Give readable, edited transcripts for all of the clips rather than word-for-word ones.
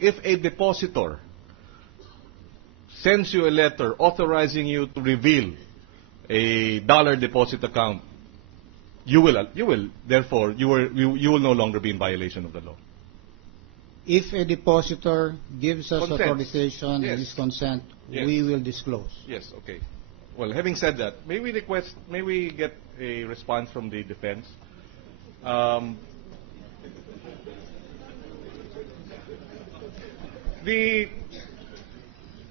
If a depositor sends you a letter authorizing you to reveal a dollar deposit account, you will no longer be in violation of the law. If a depositor gives us Consent. authorization Yes. and his consent, Yes. we will disclose. Yes, okay. Well, having said that, may we get a response from the defense?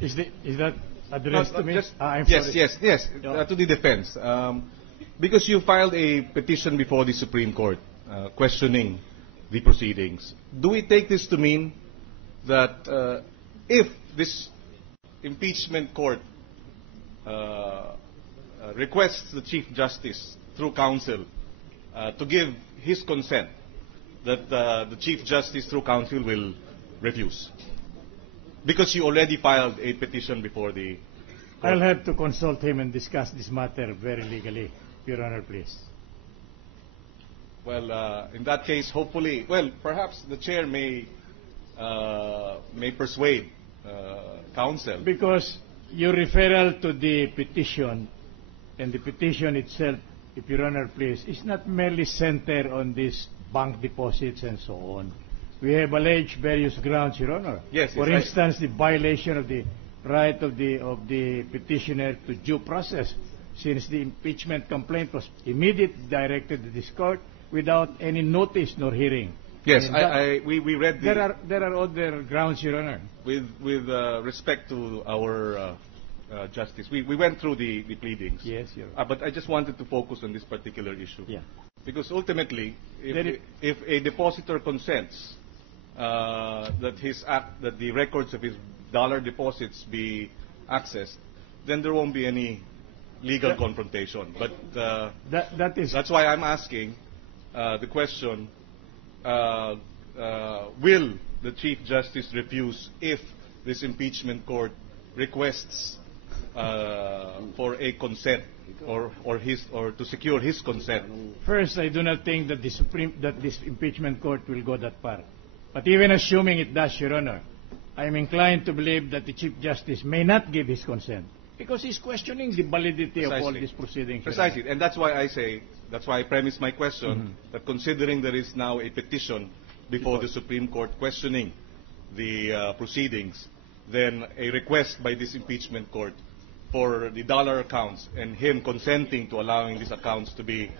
Is that addressed to me? I'm yes, sorry. yes, yes, Yeah. to the defense. Because you filed a petition before the Supreme Court questioning the proceedings. Do we take this to mean that if this impeachment court requests the Chief Justice through counsel to give his consent, that the Chief Justice through counsel will refuse? Because you already filed a petition before the court. I'll have to consult him and discuss this matter very legally, Your Honor, please. Well, in that case, hopefully, well, perhaps the chair may persuade counsel. Because your referral to the petition, and the petition itself, if Your Honor, please, is not merely centered on these bank deposits and so on. We have alleged various grounds, Your Honor. Yes, For instance, the violation of the right of the petitioner to due process, since the impeachment complaint was immediately directed to this court without any notice nor hearing. Yes, And we read the... There are other grounds, Your Honor. With respect to our justice, we went through the pleadings. Yes, Your Honor. But I just wanted to focus on this particular issue. Yeah. Because ultimately, if a depositor consents that the records of his dollar deposits be accessed, then there won't be any legal confrontation. But that's why I'm asking the question: will the Chief Justice refuse if this impeachment court requests for a consent or to secure his consent? First, I do not think that this impeachment court will go that far. But even assuming it does, Your Honor, I am inclined to believe that the Chief Justice may not give his consent because he's questioning the validity of all these proceedings. Precisely, and that's why I premise my question that considering there is now a petition before the Supreme Court questioning the proceedings, then a request by this impeachment court for the dollar accounts and him consenting to allowing these accounts to be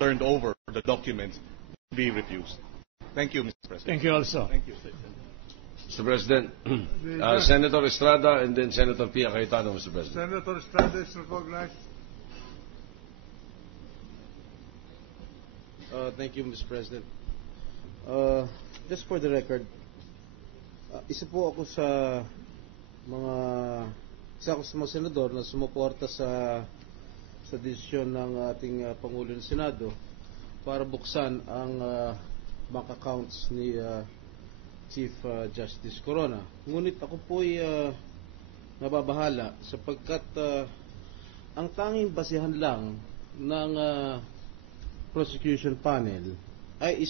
turned over, the documents, be refused. Thank you, Mr. President. Thank you also. Thank you. Mr. President, Senator Estrada and then Senator Pia Cayetano, Mr. President. Senator Estrada is recognized. Thank you, Mr. President. Just for the record, isa ako sa mga senador na sumuporta sa desisyon ng ating Pangulo ng Senado para buksan ang bank accounts ni Chief Justice Corona. Ngunit ako po'y nababahala sapagkat ang tanging basihan lang ng prosecution panel ay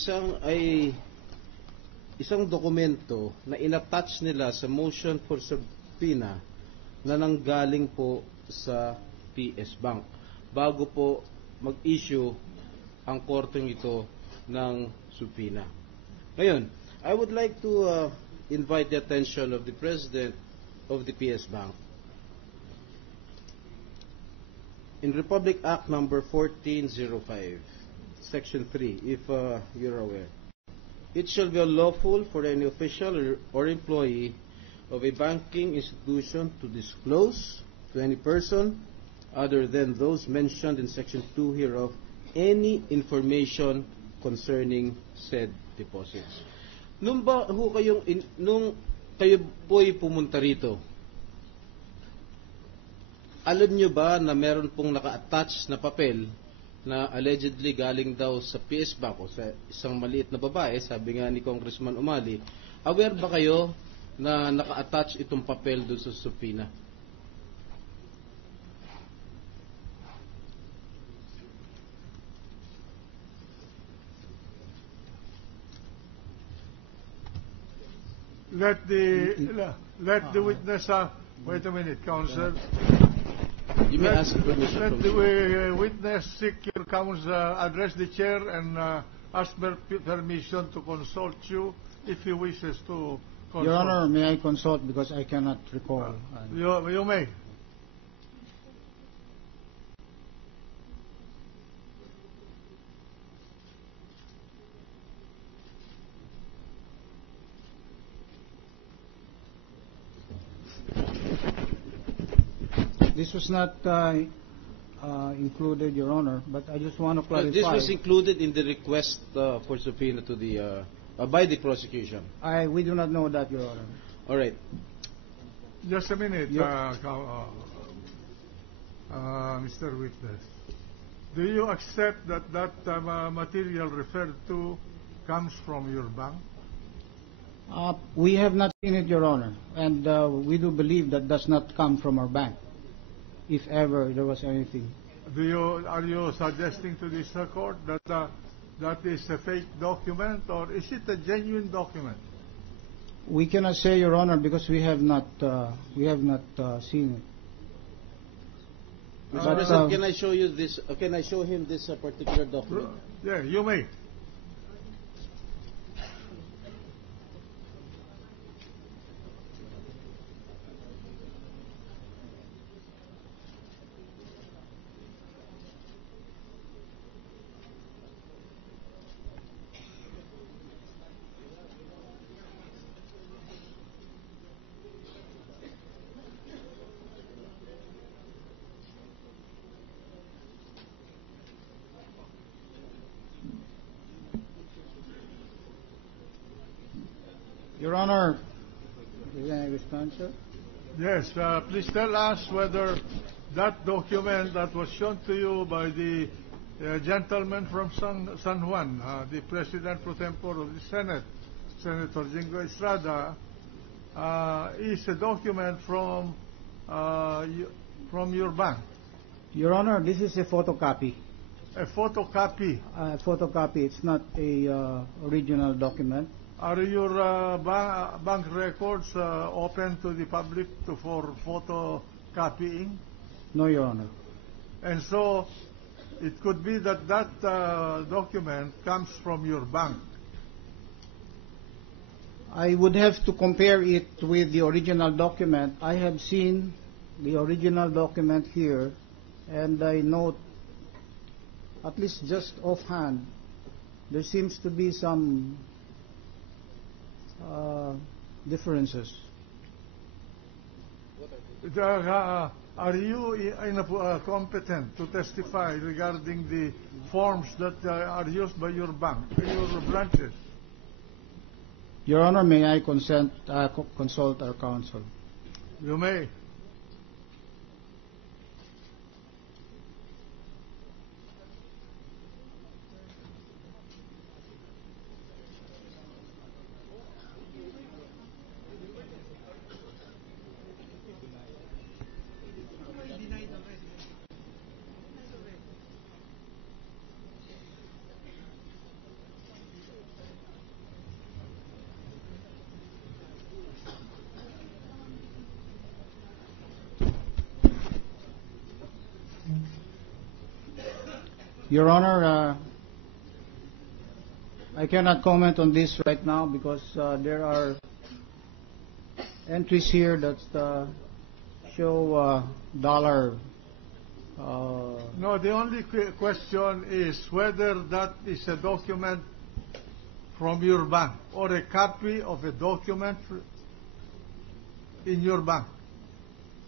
isang dokumento na inattach nila sa motion for subpoena na nanggaling po sa PS Bank bago po mag-issue ang korteng ito ng subpoena. Ngayon, I would like to invite the attention of the President of the PS Bank. In Republic Act number 1405, Section 3, if you're aware, it shall be unlawful for any official or employee of a banking institution to disclose to any person other than those mentioned in Section 2 hereof any information concerning said deposits. Nung kayo po'y pumunta rito, alam nyo ba na meron pong naka-attach na papel na allegedly galing daw sa PS Bank o sa isang maliit na babae, sabi nga ni Congressman Umali, aware ba kayo na naka-attach itong papel doon sa subpoena? let the witness, wait a minute, counsel. You may ask permission Let from the witness seek your address the chair and ask permission to consult you if he wishes to consult. Your Honor, may I consult because I cannot recall. You may. This was not included, Your Honor, but I just want to clarify. This was included in the request for subpoena to the by the prosecution. We do not know that, Your Honor. All right. Just a minute, Yep. Mr. Witness. Do you accept that material referred to comes from your bank? We have not seen it, Your Honor, and we do believe that does not come from our bank, if ever there was anything. Are you suggesting to this court that that is a fake document, or is it a genuine document? We cannot say, Your Honor, because we have not seen it. Mr. President, can I show you this? Can I show him this particular document? Yeah, you may. Your Honor, is there any response, sir? Yes, please tell us whether that document that was shown to you by the gentleman from San Juan, the President pro tempore of the Senate, Senator Jingo Estrada, is a document from your bank. Your Honor, this is a photocopy. A photocopy. Photocopy. It's not a original document. Are your bank records open to the public for photocopying? No, Your Honor. And so it could be that document comes from your bank. I would have to compare it with the original document. I have seen the original document here, and I note, at least just offhand, there seems to be some differences. Are you competent to testify regarding the forms that are used by your bank, your branches? Your Honor, may I consult our counsel? You may. Your Honor, I cannot comment on this right now because there are entries here that show dollar. No, the only question is whether that is a document from your bank or a copy of a document in your bank.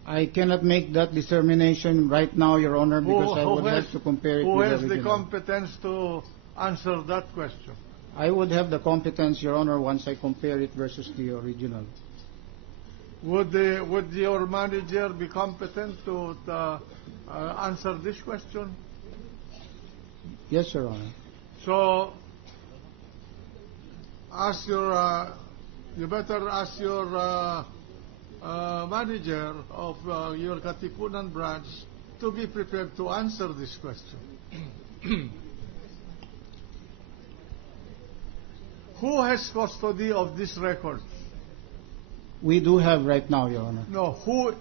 I cannot make that determination right now, Your Honor, because I would have to compare it with the original. Who has the competence to answer that question? I would have the competence, Your Honor, once I compare it versus the original. Would your manager be competent to answer this question? Yes, Your Honor. So, you better ask your manager of your Katipunan branch to be prepared to answer this question. Who has custody of these records? We do have right now, Your Honor. No, who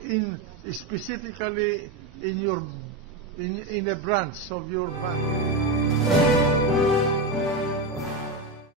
specifically in a branch of your bank?